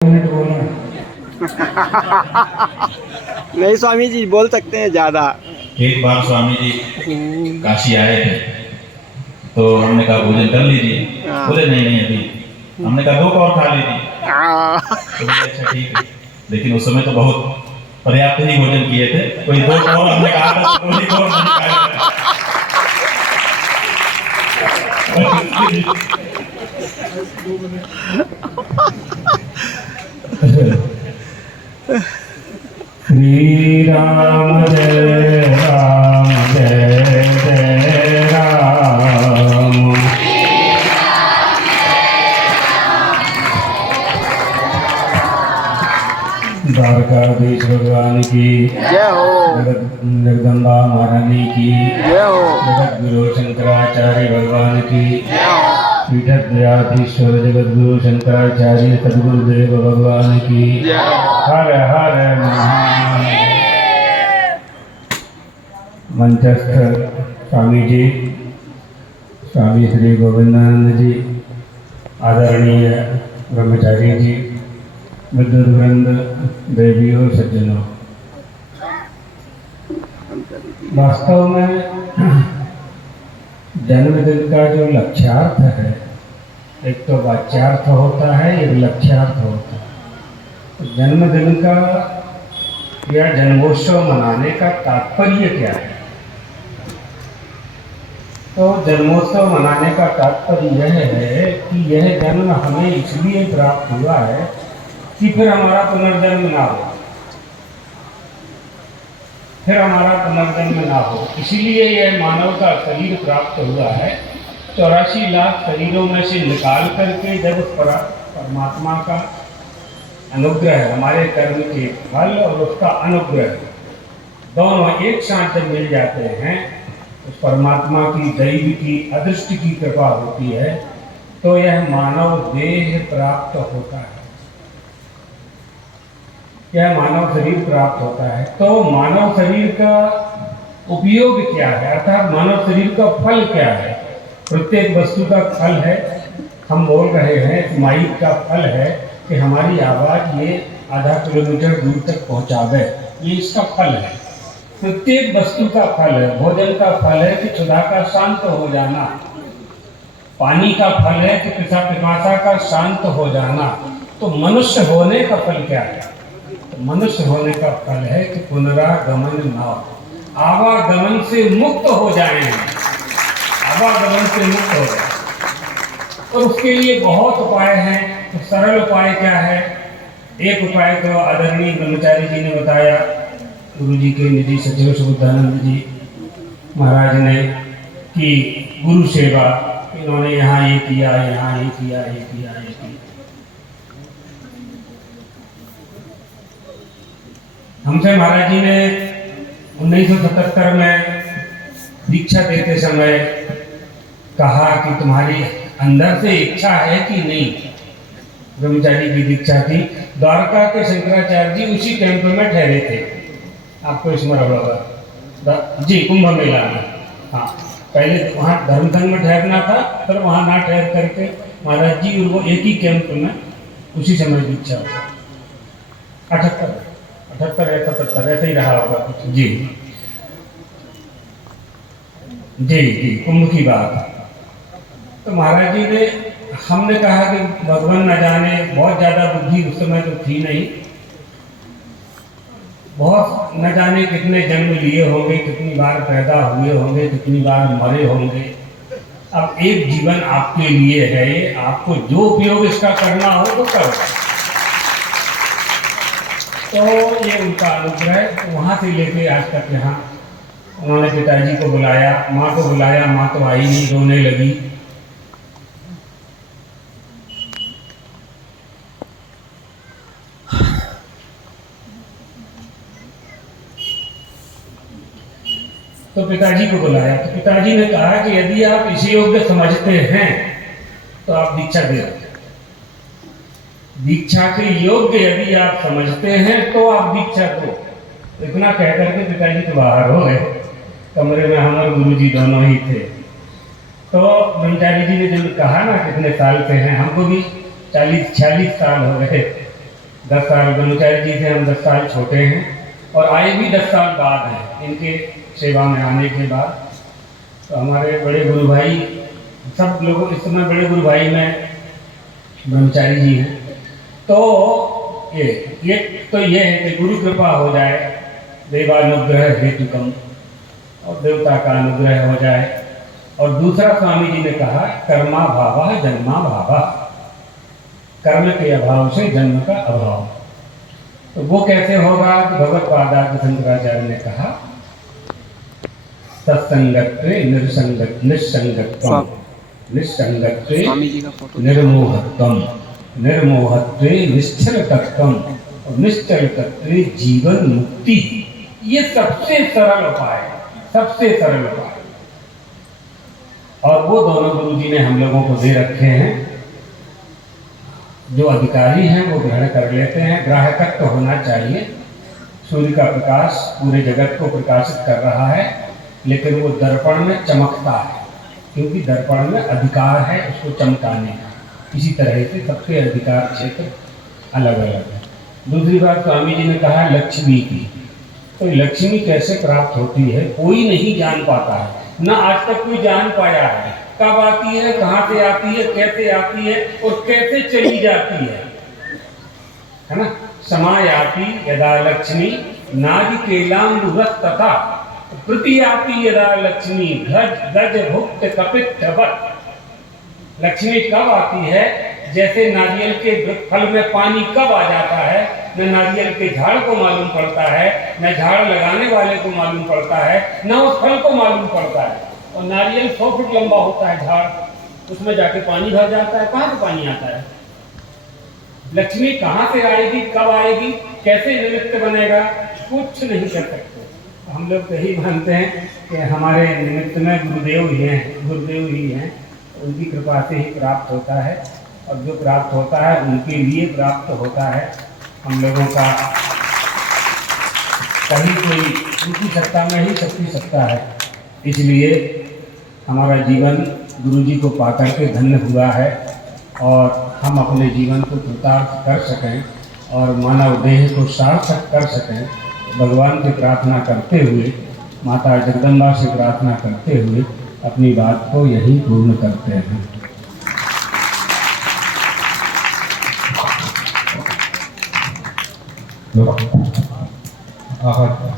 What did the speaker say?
Minute बोलना। नहीं स्वामी जी बोल सकते हैं ज़्यादा। एक बार स्वामी जी काशी आए थे, तो हमने कहा भोजन कर लीजिए। बोले नहीं नहीं अभी। हमने कहा 2 और खा लीजिए। तो बोले अच्छा ठीक है, लेकिन उस समय तो बहुत पर्याप्त ही भोजन किए थे। कोई 2 और हमने कहा था तो कोई 2 और नहीं खाया था। श्री राम जय राम जय जय राम। द्वारकाधीश भगवान की जय हो, जगदम्बा महारानी की जय हो, जगत गुरु शंकराचार्य भगवान की जय हो। पीठध्याधीश्वर जगत गुरु शंकराचार्य सदगुरुदेव भगवान की जय हो। हर हर महादेव। मंचस्थ स्वामी जी, स्वामी श्री गोविंदानंद जी, आदरणीय ब्रह्मचारी जी, विद्युत वृंद, देवियों, सज्जनों, वास्तव में जन्मदिन का जो लक्ष्यार्थ है, एक तो वाच्यार्थ होता है, एक लक्ष्यार्थ होता है। जन्मदिन का या जन्मोत्सव मनाने का तात्पर्य क्या है? तो जन्मोत्सव मनाने का तात्पर्य यह है कि यह जन्म हमें इसलिए प्राप्त हुआ है कि फिर हमारा पुनर्जन्म ना हो, इसीलिए यह मानव का शरीर प्राप्त हुआ है। 84 लाख शरीरों में से निकाल करके जब परमात्मा का अनुग्रह, हमारे कर्म के फल और उसका अनुग्रह दोनों एक साथ जब मिल जाते हैं, उस परमात्मा की दैव की अदृष्ट की कृपा होती है, तो यह मानव देह प्राप्त होता है, यह मानव शरीर प्राप्त होता है। तो मानव शरीर का उपयोग क्या है, अर्थात मानव शरीर का फल क्या है? प्रत्येक वस्तु का फल है, हम बोल रहे हैं माइक का फल है कि हमारी आवाज़ ये आधा किलोमीटर दूर तक पहुंचावे, ये इसका फल है। प्रत्येक वस्तु का फल है। भोजन का फल है कि क्षुधा का शांत हो जाना, पानी का फल है कि पिपासा का शांत हो जाना। तो मनुष्य होने का फल क्या है? तो मनुष्य होने का फल है कि पुनरागमन न हो, आवागमन से मुक्त हो जाए, आवागमन से मुक्त हो जाए। और उसके लिए बहुत उपाय हैं। तो सरल उपाय क्या है? एक उपाय तो आदरणीय ब्रह्मचारी जी ने बताया, गुरु जी के निधि सचिव सुबुद्धानंद जी महाराज ने, कि गुरु सेवा, इन्होंने यहाँ ये किया, यहाँ ये किया, ये किया, ये किया। हमसे महाराज जी ने 1977 में दीक्षा देते समय कहा कि तुम्हारी अंदर से इच्छा है कि नहीं। ब्रह्मचारी की दीक्षा थी। द्वारका के शंकराचार्य जी उसी कैंप में ठहरे थे, आपको स्मरण होगा जी, कुंभ मेला में। हाँ, पहले वहाँ धर्मसंघ में ठहरना था, फिर वहाँ ना ठहर करके महाराज जी वो एक ही कैंप में उसी समय दीक्षा हुआ। 78 या 77 ऐसे ही रहा होगा कुछ। जी जी जी, कुंभ की बात। तो महाराज जी ने, हमने कहा कि भगवान न जाने, बहुत ज़्यादा बुद्धि उस समय तो थी नहीं, बहुत न जाने कितने जन्म लिए होंगे, कितनी बार पैदा हुए होंगे, कितनी बार मरे होंगे। अब एक जीवन आपके लिए है, आपको जो उपयोग इसका करना हो तो करो। तो ये उनका अनुग्रह। वहाँ से लेके आज तक यहाँ उन्होंने पिताजी को बुलाया, माँ को बुलाया, माँ तो आई नहीं, रोने लगी। तो पिताजी को बुलाया, तो पिताजी ने कहा कि यदि आप इसी योग्य समझते हैं तो आप दीक्षा दे दो। दीक्षा के योग्य यदि आप समझते हैं तो आप दीक्षा दो। इतना कहकर के पिताजी तो बाहर हो गए। कमरे में हम और गुरु जी दोनों ही थे। तो ब्रह्मचारी जी ने जब कहा ना कितने साल के हैं, हमको भी 40-46 साल हो गए। 10 साल ब्रह्मचारी जी से हम 10 साल छोटे हैं और आए भी 10 साल बाद हैं इनके सेवा में आने के बाद। तो हमारे बड़े गुरु भाई सब लोगों इस समय बड़े गुरु भाई में ब्रह्मचारी जी हैं। तो ये तो ये है कि गुरु कृपा हो जाए, देवानुग्रह हेतुकम, और देवता का अनुग्रह हो जाए। और दूसरा स्वामी जी ने कहा कर्मा भावा जन्मा भावा, कर्म के अभाव से जन्म का अभाव। तो वो कैसे होगा? भगवत पादाचार्य शंकराचार्य ने कहा सत्संगत्वे निस्संगत्वम, निस्संगत्वे निर्मोहत्वम, निर्मोहत्वे निश्चल तत्वम, और निश्चल तत्वे जीवन मुक्ति। ये सबसे सरल उपाय है, सबसे सरल उपाय। और वो दोनों गुरु जी ने हम लोगों को दे रखे हैं। जो अधिकारी हैं वो ग्रहण कर लेते हैं। ग्राहकत्व होना चाहिए। सूर्य का प्रकाश पूरे जगत को प्रकाशित कर रहा है, लेकिन वो दर्पण में चमकता है, क्योंकि दर्पण में अधिकार है उसको चमकाने का। इसी तरह से सबके अधिकार क्षेत्र अलग अलग है। दूसरी बात स्वामी जी ने कहा लक्ष्मी की। तो लक्ष्मी कैसे प्राप्त होती है कोई नहीं जान पाता है, ना आज तक कोई जान पाया है। कब आती है, कहाँ से आती है, कैसे आती है और कैसे चली जाती है ना। समायाति यदा लक्ष्मी नारिकेलांबुरत तथा प्रतियाति यदा लक्ष्मी गज गज भुक्त कपित्थवत्। लक्ष्मी कब आती है? जैसे नारियल के फल में पानी कब आ जाता है, न नारियल के झाड़ को मालूम पड़ता है, न झाड़ लगाने वाले को मालूम पड़ता है, न उस फल को मालूम पड़ता है। और नारियल 100 फुट लंबा होता है झाड़, उसमें जाके पानी भर जाता है। कहाँ से पानी आता है? लक्ष्मी कहाँ से आएगी, कब आएगी, कैसे निमित्त बनेगा, कुछ नहीं कर सकते। हम लोग यही मानते हैं कि हमारे निमित्त में गुरुदेव ही हैं, गुरुदेव ही हैं, उनकी कृपा से ही प्राप्त होता है। और जो प्राप्त होता है उनके लिए प्राप्त होता है। हम लोगों का कहीं कोई उनकी सत्ता में ही सबकी सत्ता है। इसलिए हमारा जीवन गुरु जी को पाकर के धन्य हुआ है, और हम अपने जीवन को कृतार्थ कर सकें और मानव देह को सार्थक कर सकें। भगवान से प्रार्थना करते हुए, माता जगदम्बा से प्रार्थना करते हुए अपनी बात को यही पूर्ण करते हैं। आभार।